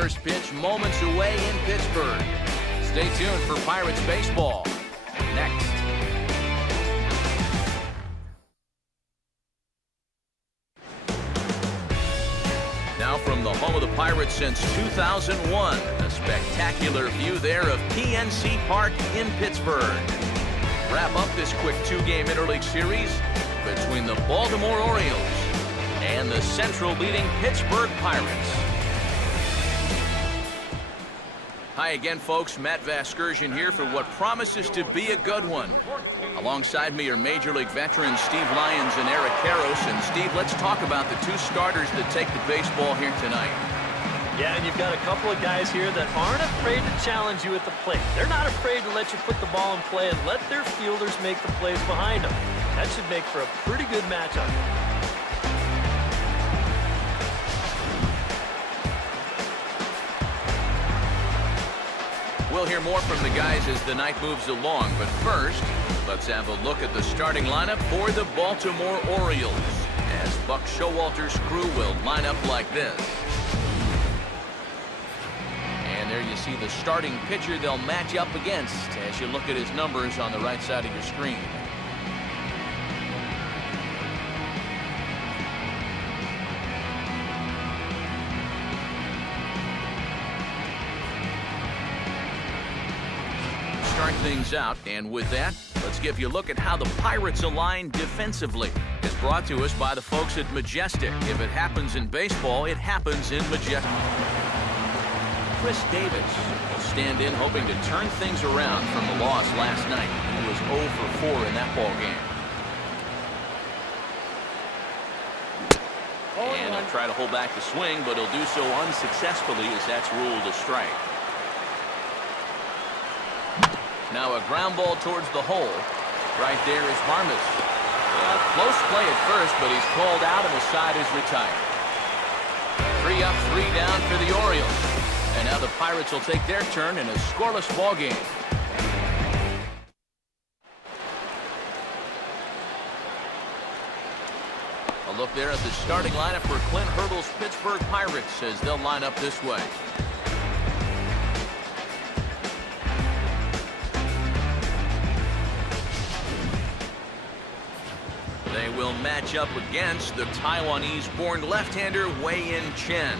first pitch moments away in Pittsburgh. Stay tuned for Pirates baseball next. Now from the home of the Pirates since 2001, a spectacular view there of PNC Park in Pittsburgh. Wrap up this quick two-game interleague series between the Baltimore Orioles and the Central-leading Pittsburgh Pirates. Hi again, folks. Matt Vasgersian here for what promises to be a good one. Alongside me are Major League veterans Steve Lyons and Eric Karros. And Steve, let's talk about the two starters that take the baseball here tonight. Yeah, and you've got a couple of guys here that aren't afraid to challenge you at the plate. They're not afraid to let you put the ball in play and let their fielders make the plays behind them. That should make for a pretty good matchup. We'll hear more from the guys as the night moves along, but first, let's have a look at the starting lineup for the Baltimore Orioles, as Buck Showalter's crew will line up like this. And there you see the starting pitcher they'll match up against as you look at his numbers on the right side of your screen. Start things out, and with that, let's give you a look at how the Pirates align defensively. It's brought to us by the folks at Majestic. If it happens in baseball, it happens in Majestic. Chris Davis will stand in hoping to turn things around from the loss last night. He was 0 for 4 in that ball game. And he'll try to hold back the swing, but he'll do so unsuccessfully as that's ruled a strike. Now a ground ball towards the hole. Right there is Harmas. Close play at first, but he's called out and the side is retired. 3 up, 3 down for the Orioles. And now the Pirates will take their turn in a scoreless ball game. A look there at the starting lineup for Clint Hurdle's Pittsburgh Pirates as they'll line up this way. They will match up against the Taiwanese-born left-hander Wei-In Chen.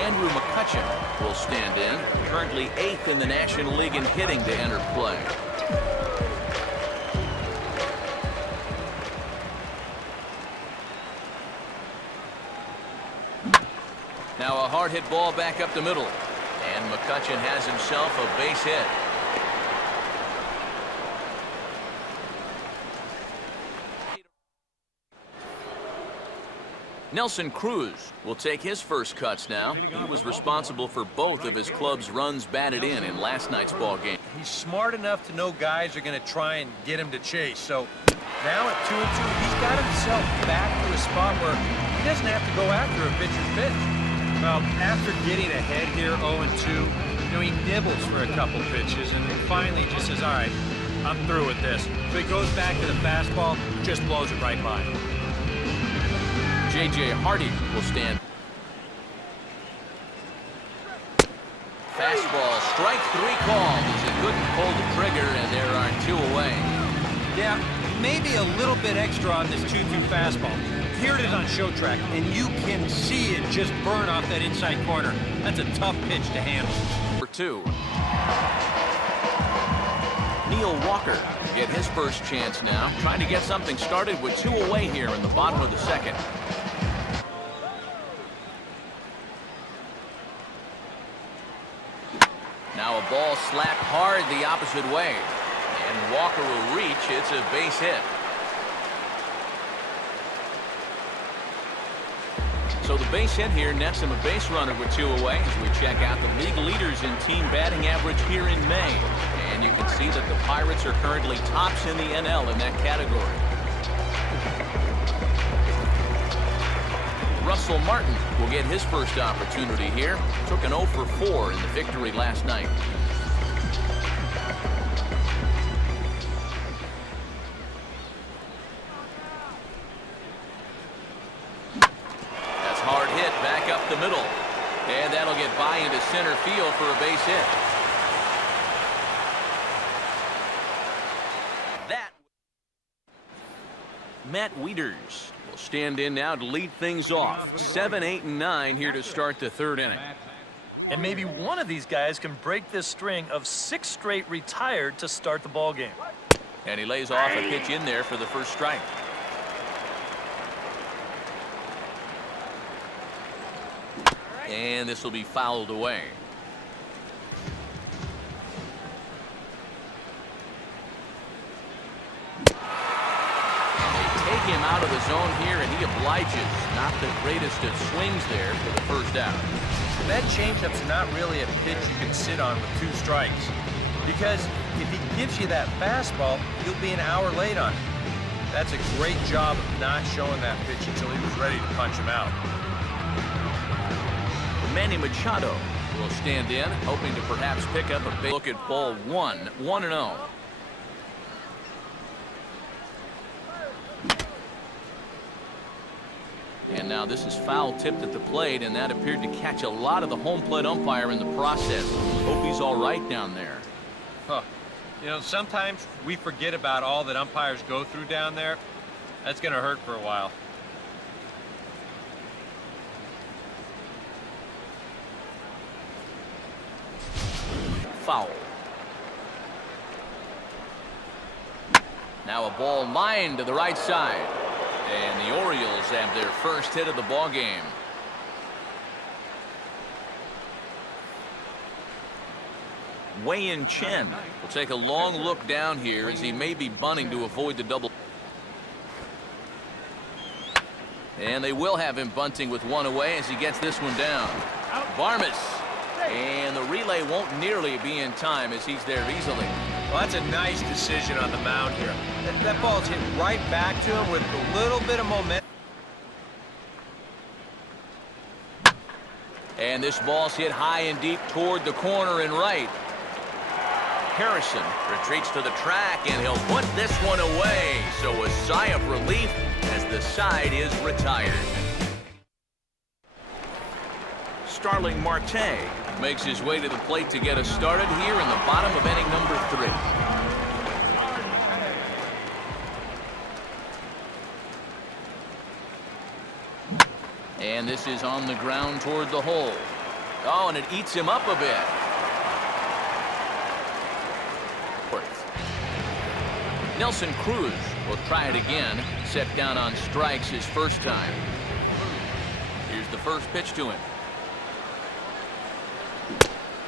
Andrew McCutchen will stand in, currently 8th in the National League in hitting to enter play. Now a hard hit ball back up the middle. And McCutchen has himself a base hit. Nelson Cruz will take his first cuts now. He was responsible for both of his club's runs batted in last night's ball game. He's smart enough to know guys are going to try and get him to chase. So now at 2-2, he's got himself back to a spot where he doesn't have to go after a pitcher's pitch. Well, after getting ahead here 0-2, he nibbles for a couple pitches and then finally just says, all right, I'm through with this. So he goes back to the fastball, just blows it right by him. J.J. Hardy will stand. Fastball, strike 3 called as he couldn't pull the trigger, and there are 2 away. Yeah, maybe a little bit extra on this 2-2 fastball. Here it is on show track, and you can see it just burn off that inside corner. That's a tough pitch to handle. For 2. Neil Walker will get his first chance now, trying to get something started with 2 away here in the bottom of the second. Now a ball slapped hard the opposite way. And Walker will reach. It's a base hit. So the base hit here nets him a base runner with 2 away as we check out the league leaders in team batting average here in May. And you can see that the Pirates are currently tops in the NL in that category. Russell Martin will get his first opportunity here. Took an 0 for 4 in the victory last night. Matt Wieters will stand in now to lead things off. 7, 8, and 9 here to start the third inning. And maybe one of these guys can break this string of 6 straight retired to start the ball game. And he lays off a pitch in there for the first strike. And this will be fouled away. Him out of the zone here, and he obliges. Not the greatest of swings there for the first out. That changeup's not really a pitch you can sit on with 2 strikes. Because if he gives you that fastball, you'll be an hour late on it. That's a great job of not showing that pitch until he was ready to punch him out. Manny Machado will stand in, hoping to perhaps pick up a big look at ball 1, 1-0. And now this is foul tipped at the plate, and that appeared to catch a lot of the home plate umpire in the process. Hope he's all right down there. Huh. You know, sometimes we forget about all that umpires go through down there. That's going to hurt for a while. Foul. Now a ball lined to the right side. And the Orioles have their first hit of the ball game. Wei-Yin Chen will take a long look down here as he may be bunting to avoid the double. And they will have him bunting with 1 away as he gets this one down. Barmes. And the relay won't nearly be in time as he's there easily. Well, that's a nice decision on the mound here. That ball's hit right back to him with a little bit of momentum. And this ball's hit high and deep toward the corner and right. Harrison retreats to the track, and he'll put this one away. So a sigh of relief as the side is retired. Starling Marte makes his way to the plate to get us started here in the bottom of inning number 3. And this is on the ground toward the hole. Oh, and it eats him up a bit. Nelson Cruz will try it again. Set down on strikes his first time. Here's the first pitch to him.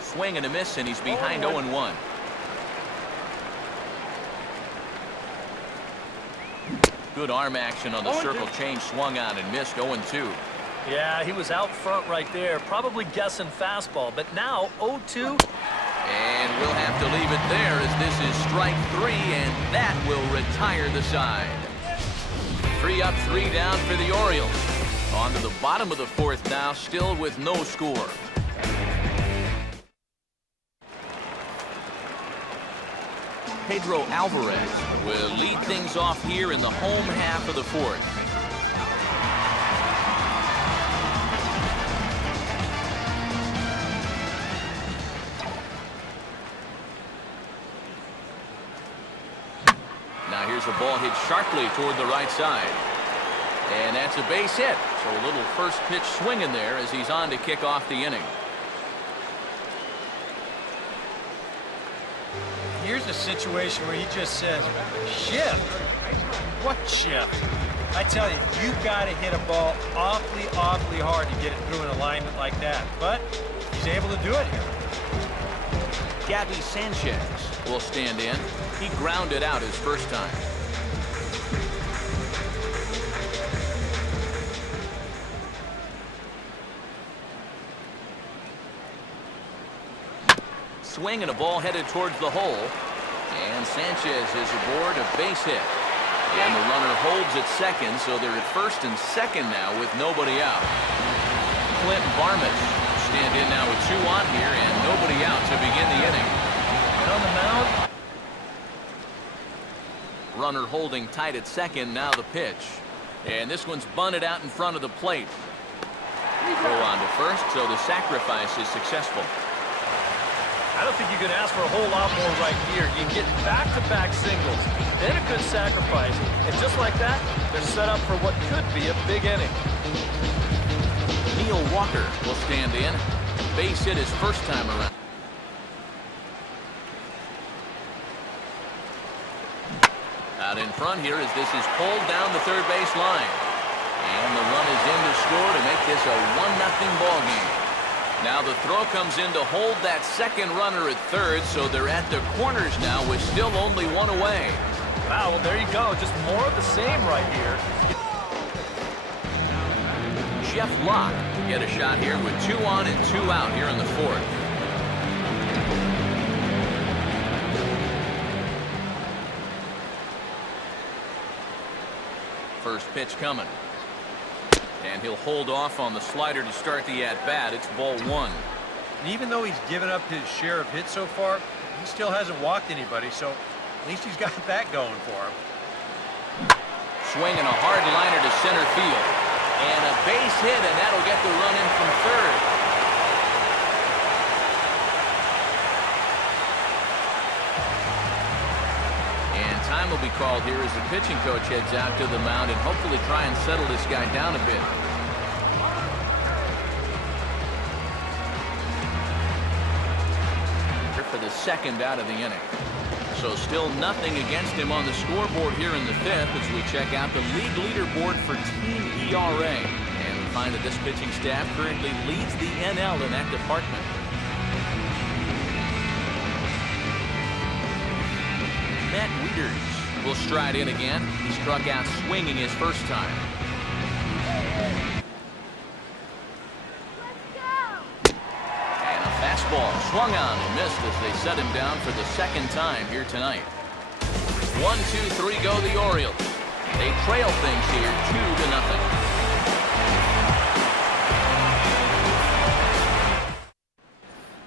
Swing and a miss, and he's behind 0-1. Good arm action on the circle change, swung on and missed. 0-2. Yeah, he was out front right there, probably guessing fastball, but now 0-2. And we'll have to leave it there as this is strike 3, and that will retire the side. 3 up, 3 down for the Orioles. On to the bottom of the 4th now, still with no score. Pedro Alvarez will lead things off here in the home half of the 4th. Now here's a ball hit sharply toward the right side. And that's a base hit. So a little first pitch swinging there as he's on to kick off the inning. Here's a situation where he just says, shift. What shift? I tell you, you've got to hit a ball awfully, awfully hard to get it through an alignment like that. But he's able to do it here. Gabby Sanchez will stand in. He grounded out his first time. Swing and a ball headed towards the hole. And Sanchez is aboard, a base hit. And the runner holds at second, so they're at first and second now with nobody out. Clint Barmes stand in now with 2 on here and nobody out to begin the inning. And on the mound. Runner holding tight at second, now the pitch. And this one's bunted out in front of the plate. Go on to first, so the sacrifice is successful. I don't think you can ask for a whole lot more right here. You get back-to-back singles, then a good sacrifice, and just like that, they're set up for what could be a big inning. Neil Walker will stand in. Base hit his first time around. Out in front here as this is pulled down the third base line. And the run is in to score to make this a 1-0 ball game. Now the throw comes in to hold that second runner at third, so they're at the corners now with still only one away. Wow, well, there you go. Just more of the same right here. Jeff Locke get a shot here with 2 on and 2 out here in the fourth. First pitch coming. And he'll hold off on the slider to start the at-bat. It's ball 1. And even though he's given up his share of hits so far, he still hasn't walked anybody, so at least he's got that going for him. Swinging a hard liner to center field. And a base hit, and that'll get the run in from third. And time will be called here as the pitching coach heads out to the mound and hopefully try and settle this guy down a bit. For the second out of the inning. So still nothing against him on the scoreboard here in the fifth as we check out the league leaderboard for team ERA. And we find that this pitching staff currently leads the NL in that department. Matt Wieters will stride in again. He struck out swinging his first time. Fastball swung on and missed as they set him down for the second time here tonight. 1-2-3 go the Orioles. They trail things here 2-0.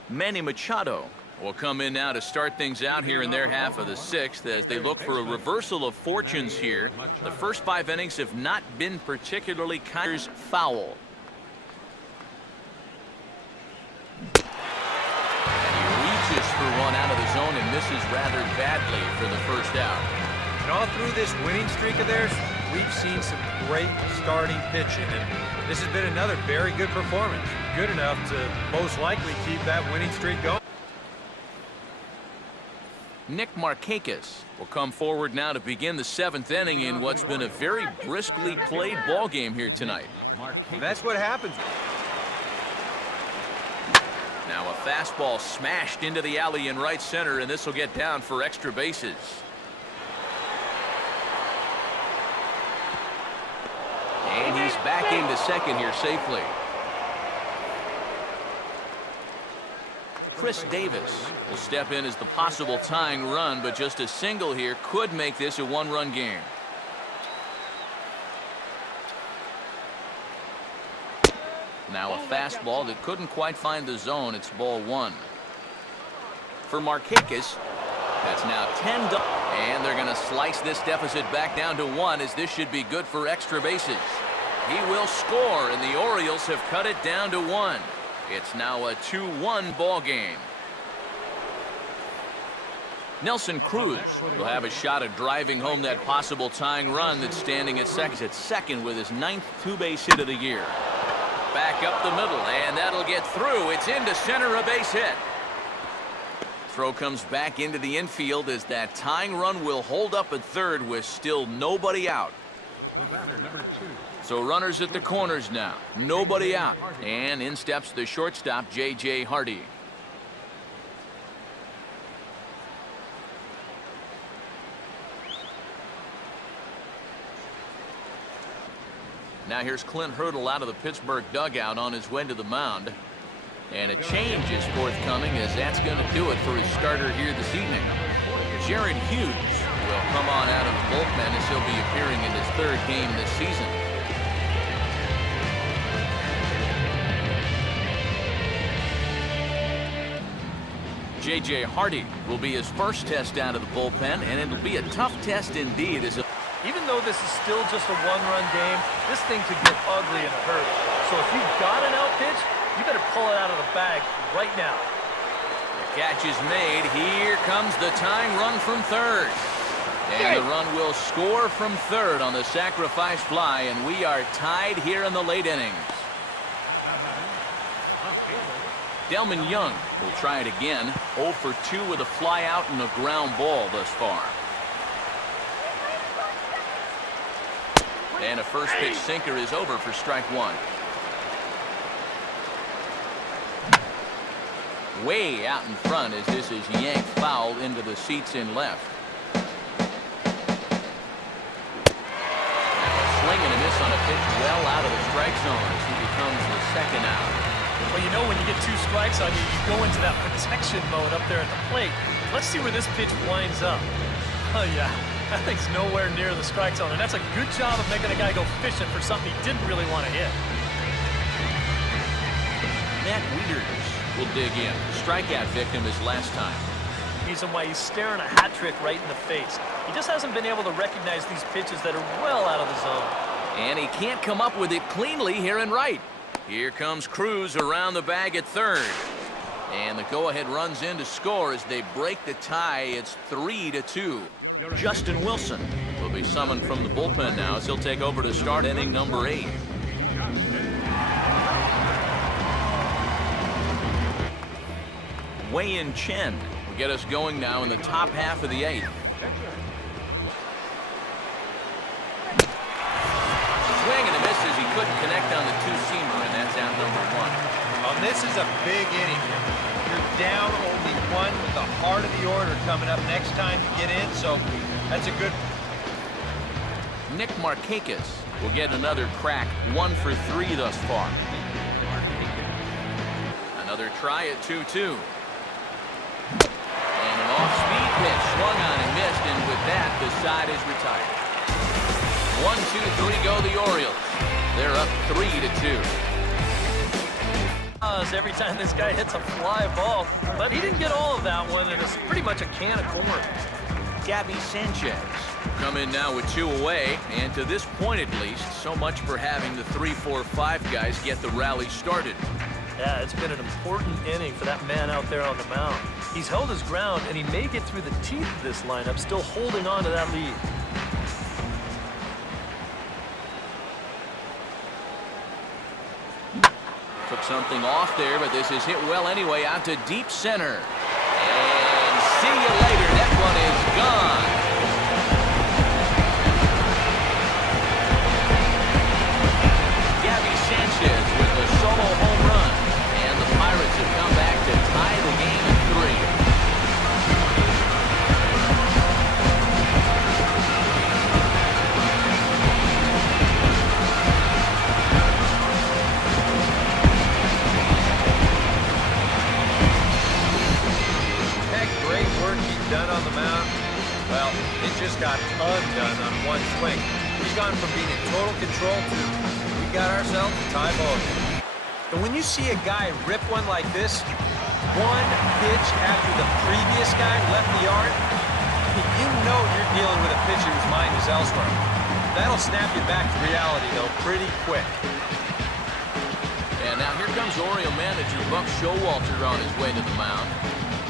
Manny Machado will come in now to start things out here in their half of the sixth as they look for a reversal of fortunes here. The first 5 innings have not been particularly kind. Foul. For one out of the zone and misses rather badly for the first out. And all through this winning streak of theirs, we've seen some great starting pitching, and this has been another very good performance. Good enough to most likely keep that winning streak going. Nick Markakis will come forward now to begin the 7th inning in what's been a very briskly played ball game here tonight. And that's what happens. Now a fastball smashed into the alley in right center, and this will get down for extra bases. And he's back into second here safely. Chris Davis will step in as the possible tying run, but just a single here could make this a 1-run game. Now a fastball that couldn't quite find the zone. It's ball 1. For Markakis, that's now 10. And they're going to slice this deficit back down to 1 as this should be good for extra bases. He will score, and the Orioles have cut it down to 1. It's now a 2-1 ball game. Nelson Cruz will have a shot at driving home that possible tying run that's standing at second with his 9th 2-base hit of the year. Back up the middle, and that'll get through. It's into center, a base hit. Throw comes back into the infield as that tying run will hold up at third with still nobody out. The batter, number 2. So runners at the corners now. Nobody out. And in steps the shortstop, J.J. Hardy. Now here's Clint Hurdle out of the Pittsburgh dugout on his way to the mound. And a change is forthcoming as that's going to do it for his starter here this evening. Jared Hughes will come on out of the bullpen as he'll be appearing in his 3rd game this season. J.J. Hardy will be his first test out of the bullpen, and it'll be a tough test indeed as Even though this is still just a 1-run game, this thing could get ugly in a hurry. So if you've got an out pitch, you better pull it out of the bag right now. catch is made. Here comes the tying run from third. And the run will score from third on the sacrifice fly, and we are tied here in the late innings. Delman Young will try it again. 0 for 2 with a fly out and a ground ball thus far. And a first pitch sinker is over for strike one. Way out in front as this is yanked foul into the seats in left. Swing and a miss on a pitch well out of the strike zone as he becomes the second out. Well, you know when you get 2 strikes on you, you go into that protection mode up there at the plate. Let's see where this pitch winds up. Oh, yeah. That thing's nowhere near the strike zone, and that's a good job of making a guy go fishing for something he didn't really want to hit. Matt Wieters will dig in. Strikeout victim his last time. Reason why he's staring a hat trick right in the face. He just hasn't been able to recognize these pitches that are well out of the zone. And he can't come up with it cleanly here in right. Here comes Cruz around the bag at third. And the go-ahead runs in to score as they break the tie. It's 3-2. Justin Wilson will be summoned from the bullpen now as he'll take over to start inning number 8. Wei-Yin Chen will get us going now in the top half of the 8th. Swing and a miss as he couldn't connect on the two-seamer, and that's out number 1. Well, this is a big inning here. You're down only 1 with the heart of the order coming up next time you get in, so that's a good. Nick Markakis will get another crack, 1 for 3 thus far. Another try at 2-2. And an off-speed pitch swung on and missed, and with that, the side is retired. 1-2-3 go the Orioles. They're up 3-2. Every time this guy hits a fly ball, but he didn't get all of that one, and it's pretty much a can of corn. Gabby Sanchez come in now with 2 away, and to this point at least, so much for having the 3-4-5 guys get the rally started. Yeah, it's been an important inning for that man out there on the mound. He's held his ground, and he may get through the teeth of this lineup, still holding on to that lead. Took something off there, but this is hit well anyway, out to deep center. And see you later. That one is gone. Gabby Sanchez with a solo home run. And the Pirates have come back to tie the game at 3. Done on the mound. Well, it just got undone on 1 swing. He's gone from being in total control to we got ourselves a tie ball game. And when you see a guy rip one like this, 1 pitch after the previous guy left the yard, you know you're dealing with a pitcher whose mind is elsewhere. That'll snap you back to reality, though, pretty quick. And now here comes Oriole manager Buck Showalter on his way to the mound.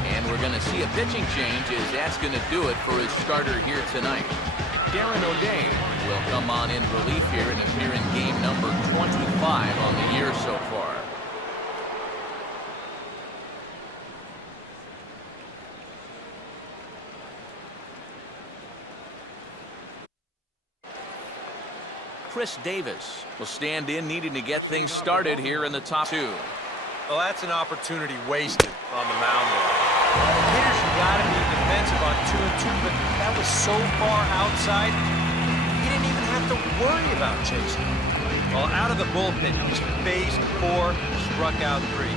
And we're going to see a pitching change as that's going to do it for his starter here tonight. Darren O'Day will come on in relief here and appear in game number 25 on the year so far. Chris Davis will stand in, needing to get things started here in the top 2. Well, that's an opportunity wasted on the mound there. Hitters got to be defensive on 2-2, but that was so far outside, he didn't even have to worry about chasing. Well, out of the bullpen, he's faced 4, struck out 3.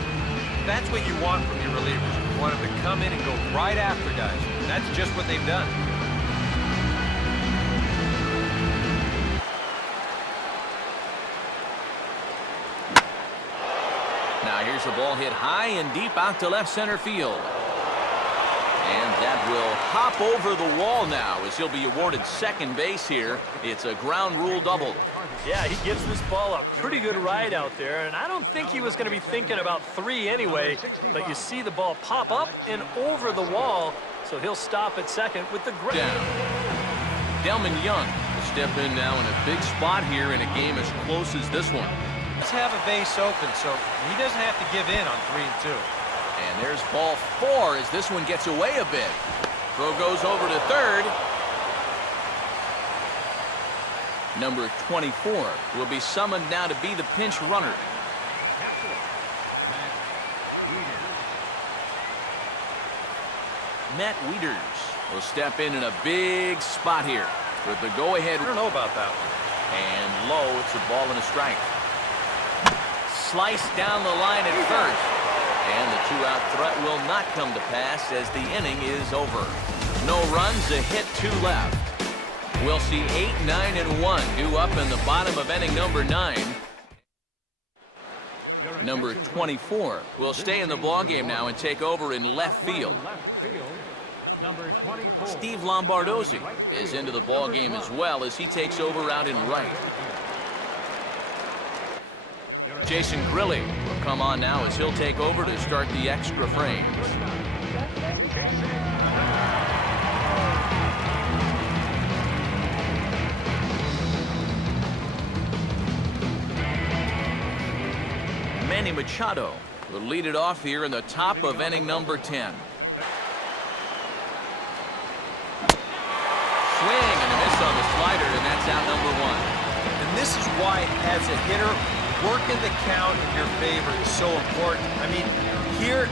That's what you want from your relievers. You want them to come in and go right after guys. And that's just what they've done. Now here's a ball hit high and deep out to left center field. And that will hop over the wall now as he'll be awarded second base here. It's a ground rule double. Yeah, he gives this ball a pretty good ride out there, and I don't think he was going to be thinking about 3 anyway, but you see the ball pop up and over the wall, so he'll stop at second with the grab. Down. Delman Young will step in now in a big spot here in a game as close as this one. Let's have a base open, so he doesn't have to give in on 3 and 2. And there's ball 4 as this one gets away a bit. Throw goes over to third. Number 24 will be summoned now to be the pinch runner. Matt Wieters will step in a big spot here with the go-ahead. I don't know about that one. And low, it's a ball and a strike. Sliced down the line at first. And the 2-out threat will not come to pass as the inning is over. No runs, a hit, 2 left. We'll see 8, 9, and 1 due up in the bottom of inning number 9. Number 24 will stay in the ballgame now and take over in left field. Steve Lombardozzi is into the ballgame as well as he takes over out in right. Jason Grilli will come on now as he'll take over to start the extra frames. Manny Machado will lead it off here in the top of inning number 10. Swing and a miss on the slider, and that's out number 1. And this is why, as a hitter, working the count in your favor is so important. I mean, here,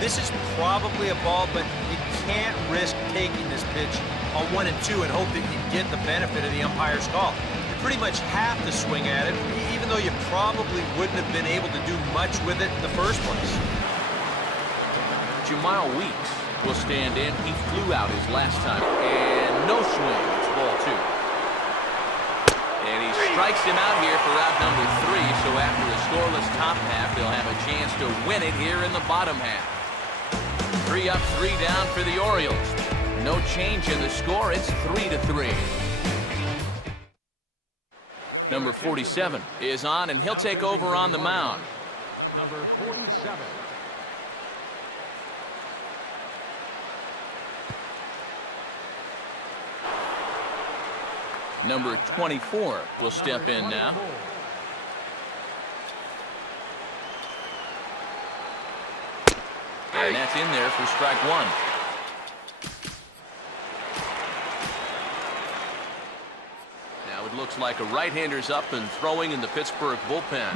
this is probably a ball, but you can't risk taking this pitch on 1 and 2 and hope that you get the benefit of the umpire's call. You pretty much have to swing at it, even though you probably wouldn't have been able to do much with it in the first place. Jamal Weeks will stand in. He flew out his last time. And no swing. It's ball 2. And he strikes him out here for out number 3. So after a scoreless top half, they'll have a chance to win it here in the bottom half. 3 up, 3 down for the Orioles. No change in the score. It's 3-3. Number 47 is on, and he'll take over on the mound. Number 47. Number 24 will step in now. And that's in there for strike 1. Now it looks like a right-hander's up and throwing in the Pittsburgh bullpen.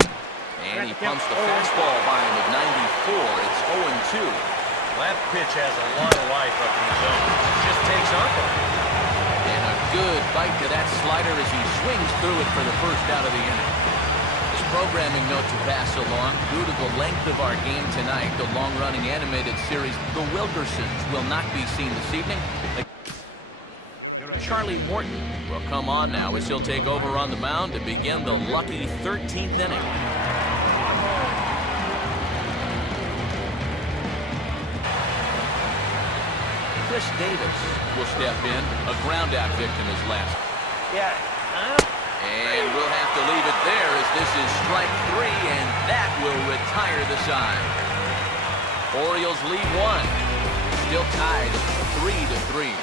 And he pumps the fastball by him at 94. It's 0-2. That pitch has a lot of life up in the zone. It just takes off on it. And a good bite to that slider as he swings through it for the first out of the inning. This programming note to pass along. Due to the length of our game tonight, the long-running animated series, The Wilkersons, will not be seen this evening. Charlie Morton will come on now as he'll take over on the mound to begin the lucky 13th inning. Chris Davis will step in. A ground-out victim is last. Yeah. And we'll have to leave it there as this is strike 3, and that will retire the side. Orioles lead 1. Still tied 3-3.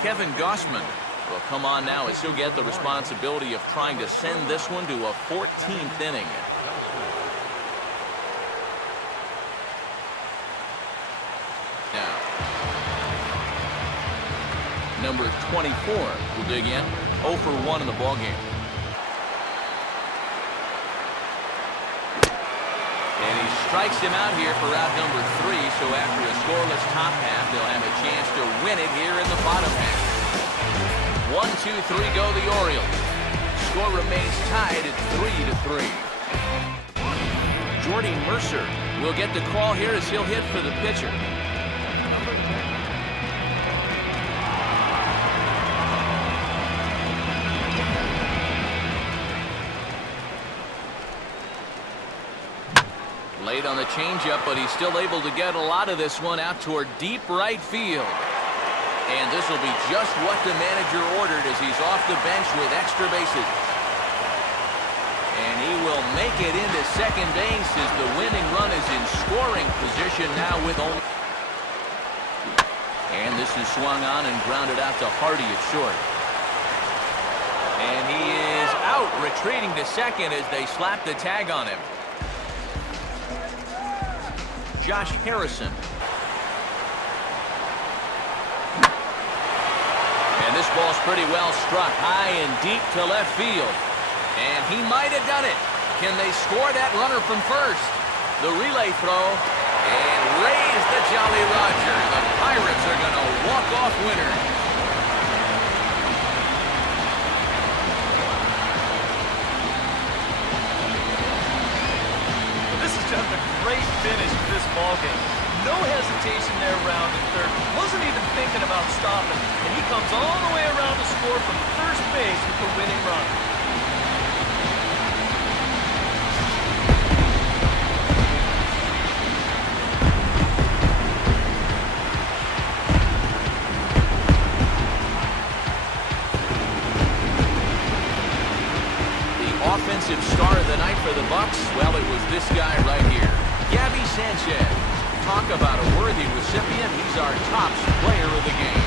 Kevin Gossman will come on now as he'll get the responsibility of trying to send this one to a 14th inning. Now, number 24 will dig in. 0 for 1 in the ballgame. And he strikes him out here for out number 3, so after a scoreless top half, they'll have a chance to win it here in the bottom half. 1, 2, 3 go the Orioles. Score remains tied at 3-3. Jordy Mercer will get the call here as he'll hit for the pitcher. Laid late on the changeup, but he's still able to get a lot of this one out toward deep right field. And this will be just what the manager ordered as he's off the bench with extra bases. And he will make it into second base as the winning run is in scoring position now with only... And this is swung on and grounded out to Hardy at short. And he is out, retreating to second as they slap the tag on him. Josh Harrison. And this ball's pretty well struck high and deep to left field. And he might have done it. Can they score that runner from first? The relay throw. And raise the Jolly Roger. The Pirates are going to walk off winners. This is just a great finish to this ballgame. No hesitation there around in third. Wasn't even thinking about stopping. And he comes all the way around to score from first base with the winning run. Offensive star of the night for the Bucks, well, it was this guy right here, Gabby Sanchez. Talk about a worthy recipient. He's our top player of the game.